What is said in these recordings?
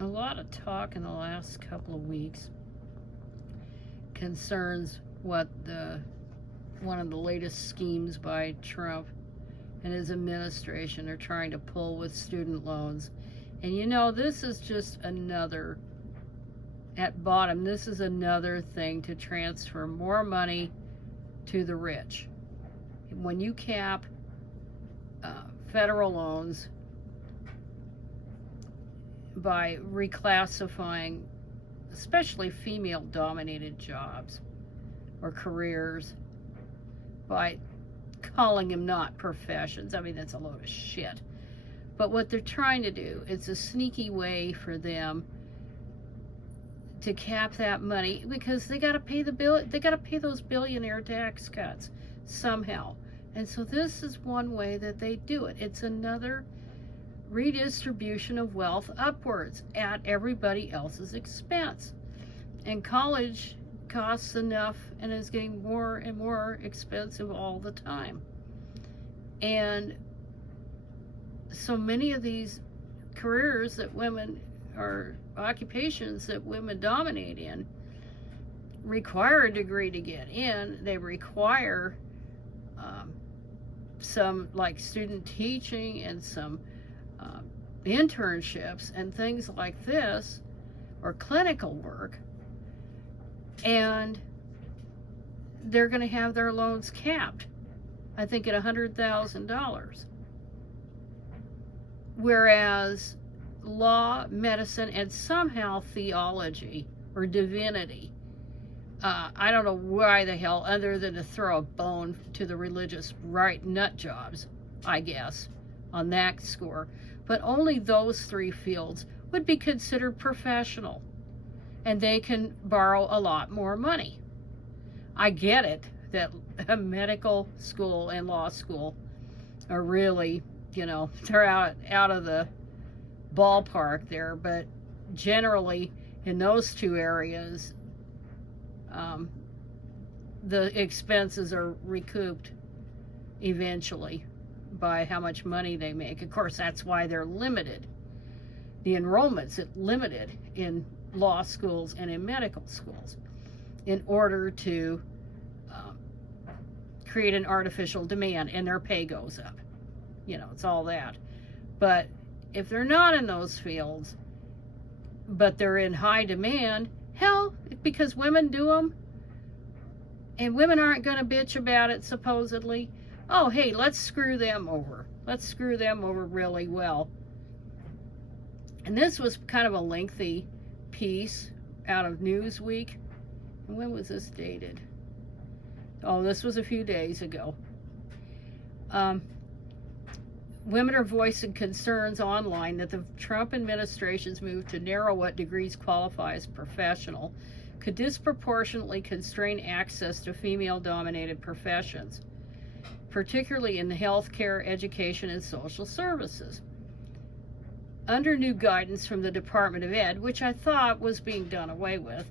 a lot of talk in the last couple of weeks concerns what one of the latest schemes by Trump and his administration are trying to pull with student loans. And you know, this is just another, at bottom, this is another thing to transfer more money to the rich. When you cap federal loans by reclassifying especially female-dominated jobs or careers, by calling them not professions. I mean, that's a load of shit. But what they're trying to do, it's a sneaky way for them to cap that money, because they got to pay the bill. They got to pay those billionaire tax cuts somehow. And so this is one way that they do it. It's another redistribution of wealth upwards at everybody else's expense. And college costs enough and is getting more and more expensive all the time. And so many of these careers that women, or occupations that women dominate in, require a degree to get in. They require some like student teaching and some internships and things like this, or clinical work, and they're going to have their loans capped, I think, at $100,000. Whereas law, medicine, and somehow theology or divinity, I don't know why the hell, other than to throw a bone to the religious right nut jobs, I guess, on that score. But only those three fields would be considered professional, and they can borrow a lot more money. I get it that a medical school and law school are really, you know, they're out of the ballpark there, but generally in those two areas, the expenses are recouped eventually by how much money they make. Of course, that's why they're limited. The enrollment's limited in law schools and in medical schools in order to create an artificial demand, and their pay goes up. You know, it's all that. But if they're not in those fields, but they're in high demand, hell, because women do them, and women aren't going to bitch about it, supposedly. Oh, hey, let's screw them over. Let's screw them over really well. And this was kind of a lengthy piece out of Newsweek. When was this dated? Oh, this was a few days ago. Women are voicing concerns online that the Trump administration's move to narrow what degrees qualify as professional could disproportionately constrain access to female-dominated professions, particularly in the healthcare, education, and social services. Under new guidance from the Department of Ed, which I thought was being done away with,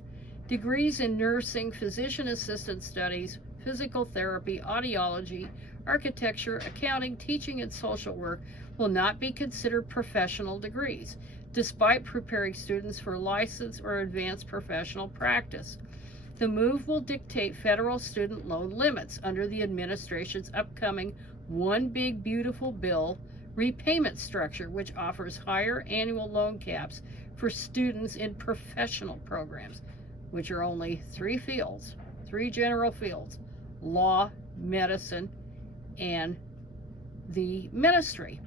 degrees in nursing, physician assistant studies, physical therapy, audiology, architecture, accounting, teaching, and social work will not be considered professional degrees, despite preparing students for license or advanced professional practice. The move will dictate federal student loan limits under the administration's upcoming One Big Beautiful Bill repayment structure, which offers higher annual loan caps for students in professional programs, which are only three general fields: law, medicine, and the ministry.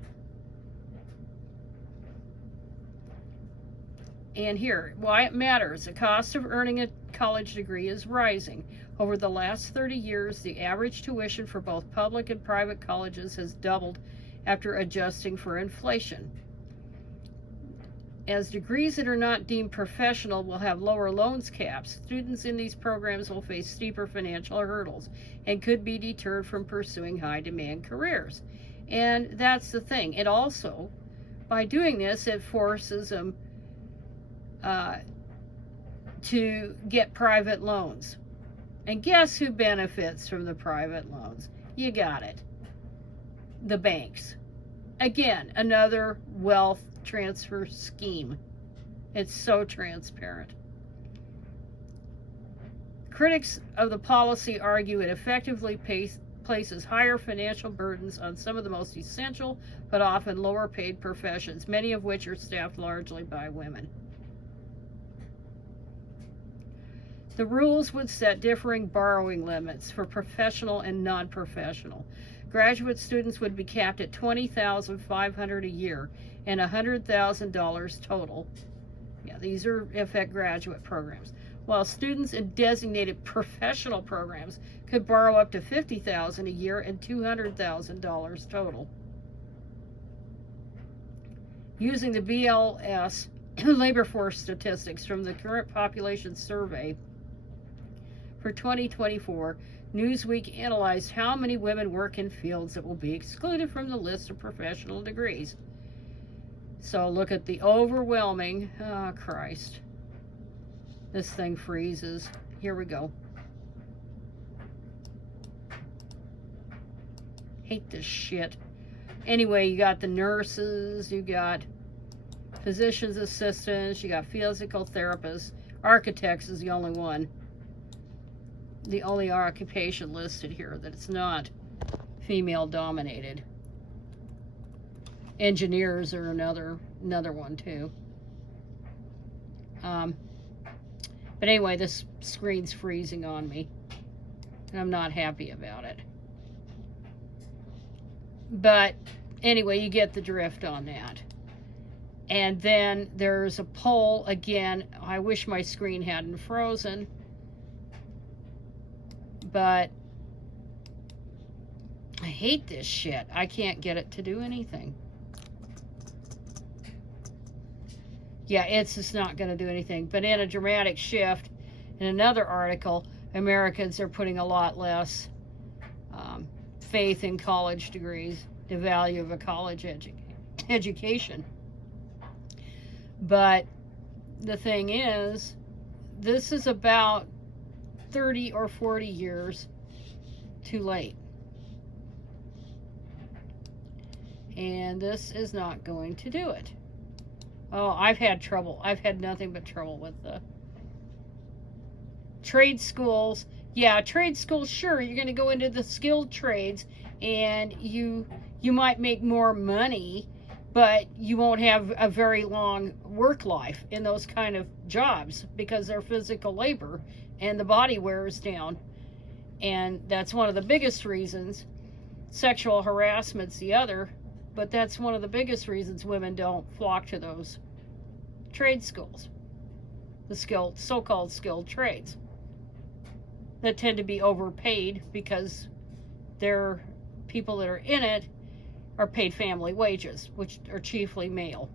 And here, why it matters. The cost of earning a college degree is rising. Over the last 30 years, the average tuition for both public and private colleges has doubled after adjusting for inflation. As degrees that are not deemed professional will have lower loans caps, students in these programs will face steeper financial hurdles and could be deterred from pursuing high-demand careers. And that's the thing. It also, by doing this, it forces them to get private loans. And guess who benefits from the private loans? You got it. The banks. Again, another wealth transfer scheme. It's so transparent. Critics of the policy argue it effectively places higher financial burdens on some of the most essential but often lower paid professions, many of which are staffed largely by women. The rules would set differing borrowing limits for professional and non-professional. Graduate students would be capped at $20,500 a year and $100,000 total. Yeah, these are affect graduate programs. While students in designated professional programs could borrow up to $50,000 a year and $200,000 total. Using the BLS labor force statistics from the current population survey for 2024, Newsweek analyzed how many women work in fields that will be excluded from the list of professional degrees. So look at the overwhelming, oh Christ. This thing freezes. Here we go. Hate this shit. Anyway, you got the nurses, you got physician's assistants, you got physical therapists. Architects is the only one. The only occupation listed here that it's not female dominated. Engineers are another one too. But anyway, this screen's freezing on me, and I'm not happy about it. But anyway, you get the drift on that. And then there's a poll again. I wish my screen hadn't frozen, but I hate this shit. I can't get it to do anything. Yeah, it's just not going to do anything. But in a dramatic shift, in another article, Americans are putting a lot less faith in college degrees, the value of a college education. But the thing is, this is about 30 or 40 years too late. And this is not going to do it. Oh, I've had trouble. I've had nothing but trouble with the trade schools. Yeah, trade schools, sure, you're going to go into the skilled trades and you might make more money, but you won't have a very long work life in those kind of jobs because they're physical labor and the body wears down. And that's one of the biggest reasons. Sexual harassment's the other. But that's one of the biggest reasons women don't flock to those trade schools, the so-called skilled trades, that tend to be overpaid because they're people that are in it are paid family wages, which are chiefly male.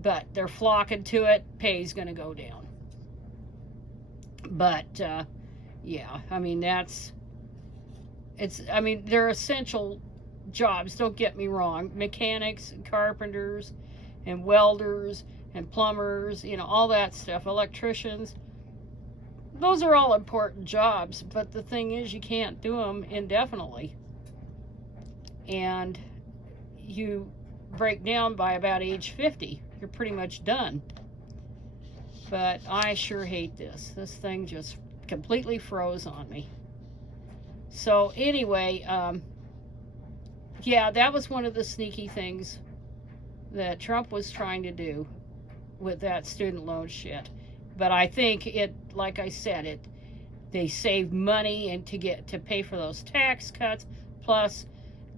But they're flocking to it, pay's going to go down. But, yeah, I mean, they're essential jobs, don't get me wrong. Mechanics and carpenters and welders and plumbers, all that stuff, electricians, those are all important jobs, but the thing is you can't do them indefinitely. And you break down by about age 50, you're pretty much done. But I sure hate this. This thing just completely froze on me. So anyway, yeah, that was one of the sneaky things that Trump was trying to do with that student loan shit. But I think like I said, they saved money and to pay for those tax cuts. Plus,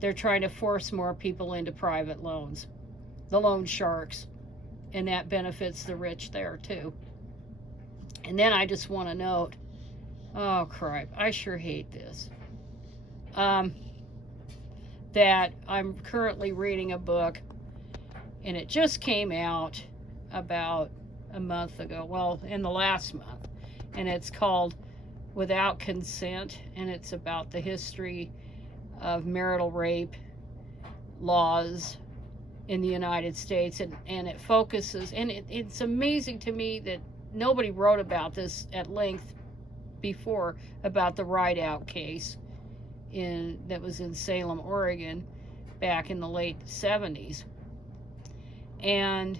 they're trying to force more people into private loans, the loan sharks, and that benefits the rich there too. And then I just want to note, oh crap, I sure hate this. That I'm currently reading a book, and it just came out about a month ago, well, in the last month, and it's called Without Consent, and it's about the history of marital rape laws in the United States, and it focuses, and it's amazing to me that nobody wrote about this at length before, about the Rideout case that was in Salem, Oregon, back in the late 70s. And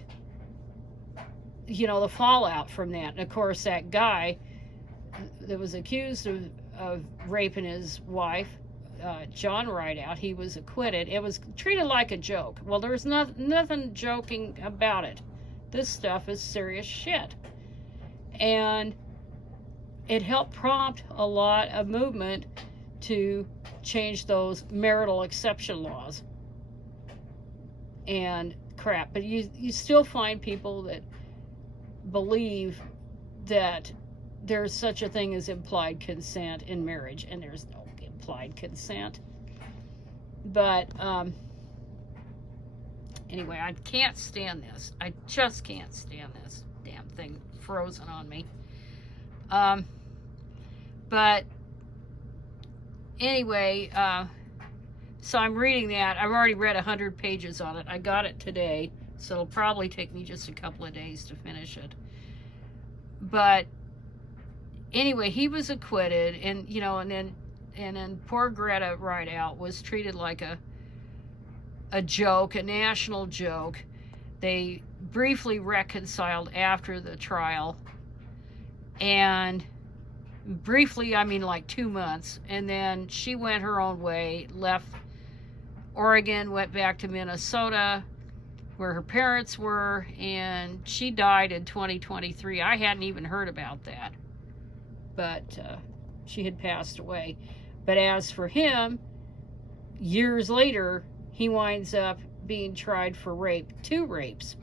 the fallout from that. And of course, that guy that was accused of raping his wife, John Rideout, he was acquitted. It was treated like a joke. Well, there's nothing joking about it. This stuff is serious shit. And it helped prompt a lot of movement to change those marital exception laws and crap. But you still find people that believe that there's such a thing as implied consent in marriage, and there's no implied consent. But anyway, I can't stand this. I just can't stand this damn thing frozen on me. But anyway, so I'm reading that. I've already read 100 pages on it. I got it today, so it'll probably take me just a couple of days to finish it. But anyway, he was acquitted, and and then poor Greta Rideout was treated like a joke, a national joke. They briefly reconciled after the trial, and briefly, I mean like 2 months, and then she went her own way, left Oregon, went back to Minnesota, where her parents were, and she died in 2023. I hadn't even heard about that, but she had passed away. But as for him, years later, he winds up being tried for rape, 2 rapes,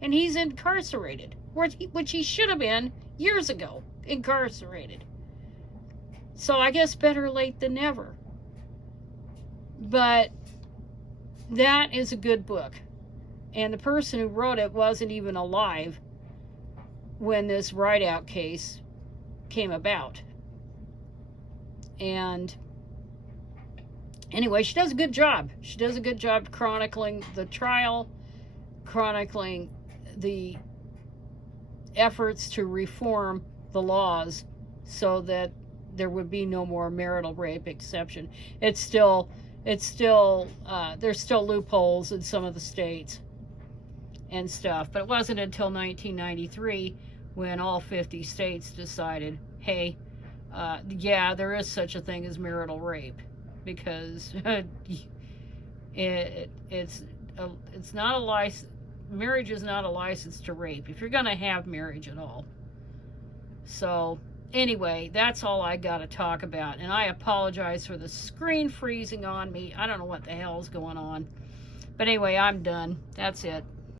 and he's incarcerated, which he should have been years ago, incarcerated. So I guess better late than never. But that is a good book. And the person who wrote it wasn't even alive when this Rideout case came about. And anyway, she does a good job. She does a good job chronicling the trial, chronicling the efforts to reform the laws so that there would be no more marital rape exception. There's still loopholes in some of the states and stuff, but it wasn't until 1993 when all 50 states decided, hey, yeah, there is such a thing as marital rape, because it's not a license. Marriage is not a license to rape, if you're going to have marriage at all. So anyway, that's all I got to talk about, and I apologize for the screen freezing on me. I don't know what the hell's going on, but anyway, I'm done. That's it.